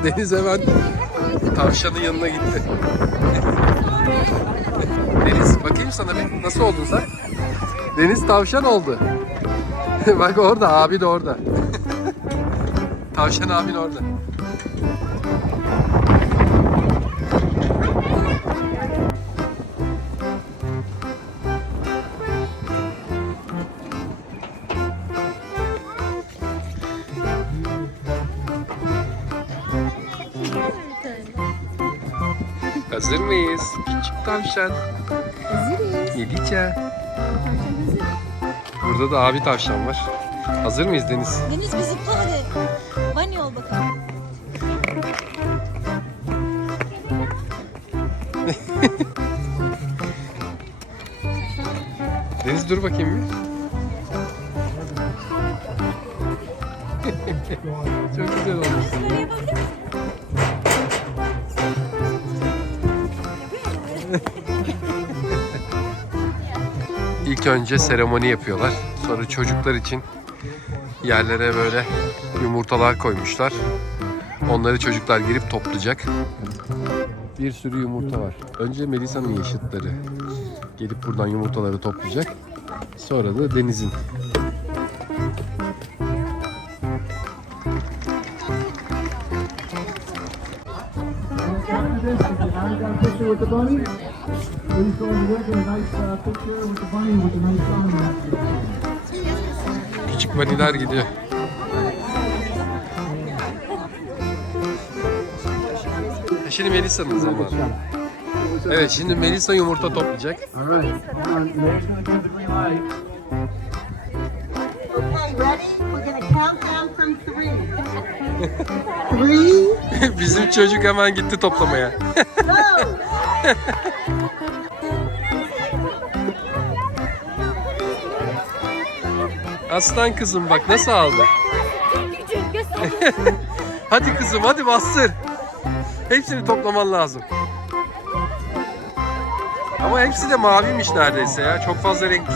Deniz hemen tavşanın yanına gitti. Deniz bakayım sana bir nasıl oldun sen? Deniz tavşan oldu. Bak orada abi de orada. tavşan abin orada. Hazır mıyız? Küçük tavşan. Hazırız. Yedice. Burada da abi tavşan var. Hazır mıyız Deniz? Deniz bir zıpla hadi. Bunny ol bakalım. Deniz dur bakayım bir. Çok güzel olmuş. İlk önce seremoni yapıyorlar. Sonra çocuklar için yerlere böyle yumurtalar koymuşlar. Onları çocuklar girip toplayacak. Bir sürü yumurta var. Önce Melisa'nın yaşıtları gelip buradan yumurtaları toplayacak. Sonra da Deniz'in. Picture with the bunny, please go and get a nice uh, picture with the bunny with a nice song. Küçük vaniler gidiyor. E Şimdi Melisa'nın zamanı. Evet şimdi Melisa yumurta toplayacak. All right, come on. Mary's gonna give the green light. Okay, ready? Bizim çocuk hemen gitti toplamaya. Aslan kızım bak nasıl aldı. hadi kızım hadi bastır. Hepsini toplaman lazım. Ama hepsi de maviymiş neredeyse ya. Çok fazla renk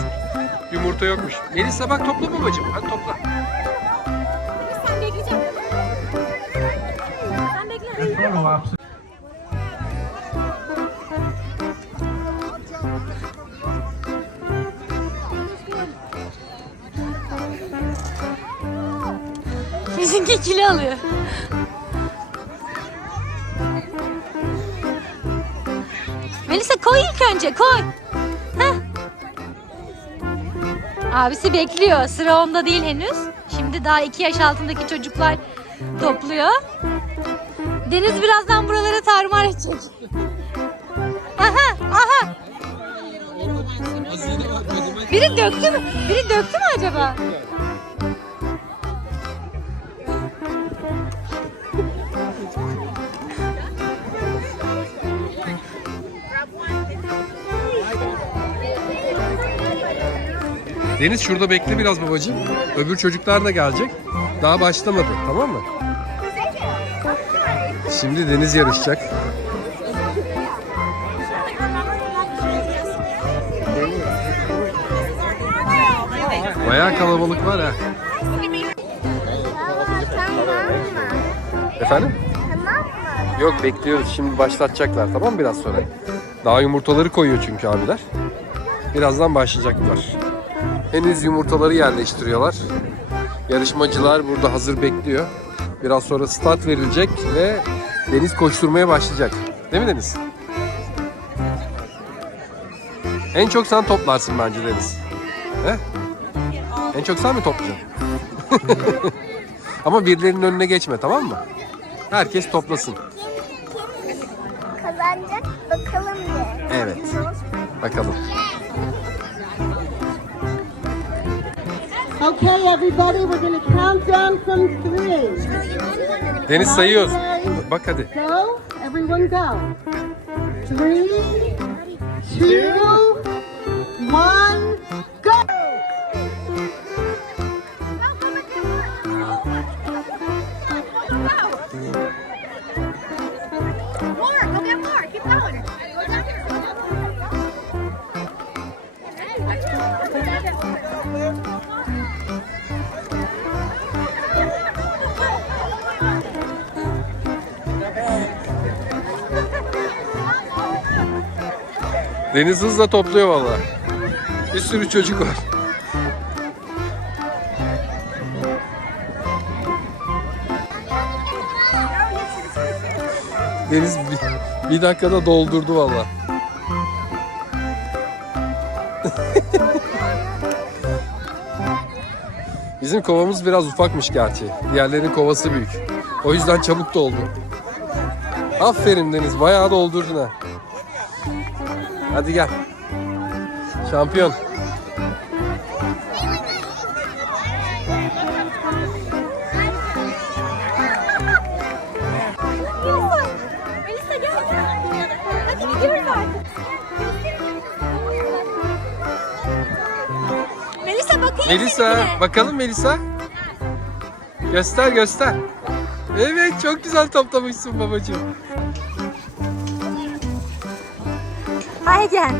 yumurta yokmuş. Melisa bak topla babacığım. Hadi topla. Bizimki kilo alıyor. Melisa koy ilk önce koy. Heh. Abisi bekliyor. Sıra onda değil henüz. Şimdi daha iki yaş altındaki çocuklar topluyor. Deniz birazdan buraları tarumar edecek. Aha, aha. Biri döktü mü? Biri döktü mü acaba? Deniz şurada bekle biraz babacığım. Öbür çocuklar da gelecek. Daha başlamadı tamam mı? Şimdi Deniz yarışacak. Bayağı kalabalık var ha. Efendim? Yok bekliyoruz. Şimdi başlatacaklar tamam mı biraz sonra? Daha yumurtaları koyuyor çünkü abiler. Birazdan başlayacaklar. Henüz yumurtaları yerleştiriyorlar. Yarışmacılar burada hazır bekliyor. Biraz sonra start verilecek ve Deniz koşturmaya başlayacak. Değil mi Deniz? En çok sen toplarsın bence Deniz. He? En çok sen mi toplayacaksın? Ama birilerinin önüne geçme tamam mı? Herkes toplasın. kazanacak bakalım bir. Evet. Bakalım. Okay, everybody, we're gonna count down from three. Deniz sayıyoruz. Bak hadi. Go, everyone go. Three, two, Deniz hızla topluyor valla. Bir sürü çocuk var. Deniz bir, bir dakikada doldurdu valla. Bizim kovamız biraz ufakmış gerçi. Diğerlerinin kovası büyük. O yüzden çabuk doldu. Aferin Deniz, bayağı doldurdun ha. Hadi gel. Şampiyon. Melisa. Bakayım. Melisa, bakalım Melisa. Göster göster. Evet, çok güzel toplamışsın babacığım. yan.